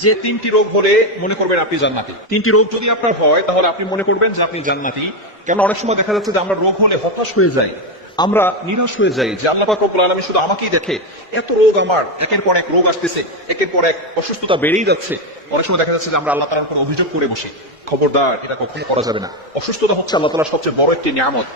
যে তিনটি রোগ হলে মনে করবেন আপনি জান্নাতি। তিনটি রোগ যদি আপনার হয়, তাহলে আপনি মনে করবেন যে আপনি জান্নাতি। কেন অনেক সময় দেখা যাচ্ছে যে আমরা রোগ হলে হতাশ হয়ে যাই। আমরা নিরাশ হয়ে যাই যে আল্লাহ রব্বুল আলামিন শুধু আমাকেই দেখে। এত রোগ আমার, একের পর এক রোগ আসতেছে, একের পর এক অসুস্থতা বেড়েই যাচ্ছে। অনেক সময় দেখা যাচ্ছে যে আমরা আল্লাহ তালার উপর অভিযোগ করে বসি। খবরদার, এটা কখনো করা যাবে না। অসুস্থতা হচ্ছে আল্লাহ তালার সবচেয়ে বড় একটি নিয়ামত।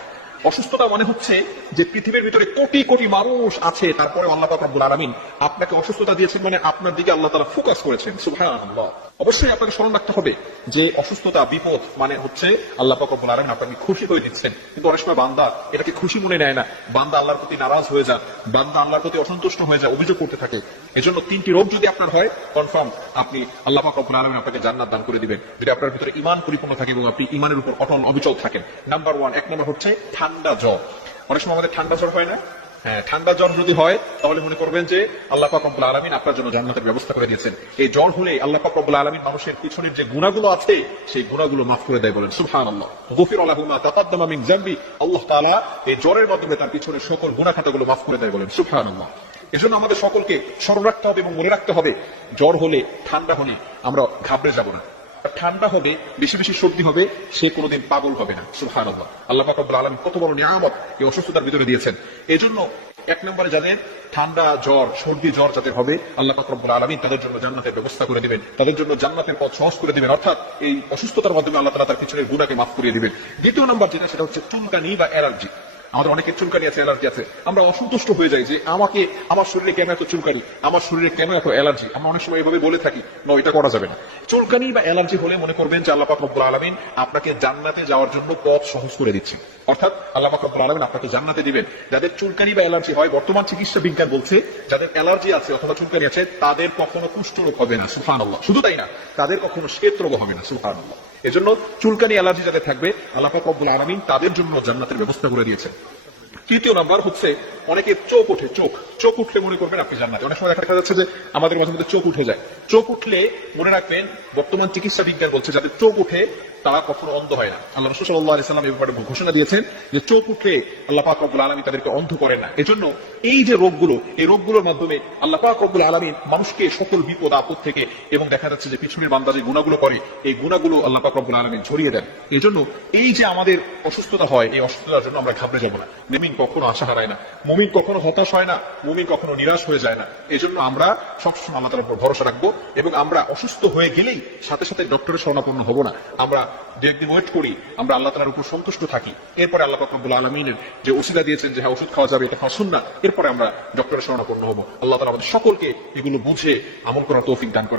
অসুস্থতা মনে হচ্ছে যে পৃথিবীর ভিতরে কোটি কোটি মানুষ আছে তারপরে আল্লাহ পাক রব্বুল আলামিন আপনাকে অসুস্থতা দিয়েছেন মানে আপনার দিকে আল্লাহ তাআলা ফোকাস করেছেন, সুবহানাল্লাহ। অবশ্যই আপনাকে স্মরণ রাখতে হবে যে অসুস্থতা, বিপদ মানে হচ্ছে আল্লাহ পাক রব্বুল আলামিন আপনাকে খুশি করে দিচ্ছেন। কিন্তু অনেক সময় বান্দা এটাকে খুশি মনে নেয় না। বান্দা আল্লাহর প্রতি নারাজ হয়ে যায়, বান্দা আল্লাহর প্রতি অসন্তুষ্ট হয়ে যায়, অভিযোগ করতে থাকে। এজন্য তিনটি রোগ যদি আপনার হয় কনফার্ম আপনি আল্লাহ পাক রব্বুল আলামিন আপনাকে জান্নাত দান করে দিবেন। যদি আপনার ভিতরে ঈমান পরিপূর্ণ থাকে এবং আপনি ঈমানের উপর অটল অবিচল থাকেন নাম্বার ওয়ান এক নম্বর হচ্ছে ঠান্ডা। জ্বর। অনেক সময় আমাদের ঠান্ডা জ্বর হয় না? হ্যাঁ ঠান্ডা জ্বর যদি হয়, তাহলে মনে করবেন যে আল্লাহ পাক রব্বুল আলামিন আপনার জন্য জান্নাতের ব্যবস্থা করে দিয়েছেন। এই জ্বর হলে আল্লাহ পাক রব্বুল আলামিন মানুষের পিছনের যে গুণাগুলো আছে, সেই গুণাগুলো মাফ করে দেয় বলেন, সুবহানাল্লাহ। গফির লাহু মা তাকাদ্দামা মিন আল্লাহ তাআলা এই জ্বরের মাধ্যমে তার পিছনের সকল গুনাহ খাতাগুলো মাফ করে দেয় বলেন, সুবহানাল্লাহ। এজন্য আমাদের সকলকে স্মরণ রাখতে হবে এবং মনে রাখতে হবে, জ্বর হলে ঠান্ডা হলে আমরা ঘাবড়ে যাব না। ঠান্ডা হবে, বেশি বেশি সর্দি হবে, সে কোনোদিন পাগল হবে না, সুবহানাল্লাহ। আল্লাহ পাক রব্বুল আলামিন কত বড় নিয়ামত এই অসুস্থতার ভিতরে দিয়েছেন। এজন্য এক নম্বরে যাদের ঠান্ডা জ্বর, সর্দি জ্বর যাদের হবে, আল্লাহ পাক রব্বুল আলামিন তাদের জন্য জান্নাতের ব্যবস্থা করে দিবেন, তাদের জন্য জান্নাতের পথ সহজ করে দিবেন, অর্থাৎ এই অসুস্থতার মাধ্যমে আল্লাহ তাআলা তার পিছনের গুণাকে মাফ করিয়ে দিবেন। দ্বিতীয় নম্বর যেটা, সেটা হচ্ছে চুলকানি বা অ্যালার্জি। আমাদের অনেকের চুলকানি আছে, অ্যালার্জি আছে। আমরা অসন্তুষ্ট হয়ে যাই যে আমাকে, আমার শরীরে কেন এত চুলকানি? আমার শরীরে কেন এত অ্যালার্জি? আমরা অনেক সময় এভাবে বলে থাকি, ন, এটা করা যাবে না। চুলকানি বা অ্যালার্জি হলে মনে করবেন যে আল্লাহ রব্বুল আলামিন আপনাকে জান্নাতে যাওয়ার জন্য পথ সহজ করে দিচ্ছে। অর্থাৎ আল্লাহ রব্বুল আলামিন আপনাকে জান্নাতে দিবেন। যাদের চুলকানি বা অ্যালার্জি হয়, বর্তমান চিকিৎসা বিজ্ঞান বলছে, যাদের অ্যালার্জি আছে অথবা চুলকানি আছে, তাদের কখনো কুষ্ঠ রোগ হবে না, সুবহানাল্লাহ। শুধু তাই না, তাদের কখনো শ্বেত রোগ হবে না, সুবহানাল্লাহ। এজন্য চুলকানি অ্যালার্জি যাদের থাকবে, আল্লাহ কব্বুল আরামিন তাদের জন্য জান্নাতের ব্যবস্থা করে দিয়েছে তৃতীয় নাম্বার হচ্ছে অনেকের চোখ ওঠে, চোখ। চোখ উঠলে মনে করবেন আপনি জান্নাতে। অনেক সময় দেখা যাচ্ছে যে আমাদের মাঝে মধ্যে চোখ উঠে যায়। চোখ উঠলে মনে রাখবেন, বর্তমান চিকিৎসা বিজ্ঞান বলছে যাদের চোখ উঠে তারা কখনো অন্ধ হয় না। আল্লাহ রসুল সাল্লাহ আলাইসাল্লাম এই ব্যাপারে ঘোষণা দিয়েছেন যে চোখ উঠলে আল্লাহ পাক রব্বুল আলমী তাদেরকে অন্ধ করেন না। এজন্য এই যে রোগগুলো, এই রোগগুলোর মাধ্যমে আল্লাহ পাক রব্বুল আলমিন মানুষকে সকল বিপদ, আপদ থেকে এবং দেখা যাচ্ছে যে পিছনের বান্দা যে গুণাগুলো করে, এই গুণাগুলো আল্লাহ পাক রব্বুল আলমিন ছড়িয়ে দেন। এই জন্য এই যে আমাদের অসুস্থতা হয়, এই অসুস্থতার জন্য আমরা ঘাবড়ে যাব না। মুমিন কখনো আশা হারায় না। মুমিন কখনো হতাশ হয় না, মুমিন কখনো নিরাশ হয়ে যায় না। এই জন্য আমরা সবসময় আল্লাহ তালার উপর ভরসা রাখব এবং আমরা অসুস্থ হয়ে গেলেই সাথে সাথে ডক্টরের শরণাপন্ন হব না। আমরা দু একদিন ওয়েট করি, আমরা আল্লাহ তালার উপর সন্তুষ্ট থাকি। এরপরে আল্লাহ পাকরবুল আলমিনের যে ওসিলা দিয়েছেন যে হ্যাঁ ওষুধ খাওয়া যাবে, এটা খাওয়া শুন না এরপরে আমরা ডক্টরের শরণাপন্ন হব। আল্লাহ তালা আমাদের সকলকে এগুলো বুঝে আমল করার তৌফিক দান করে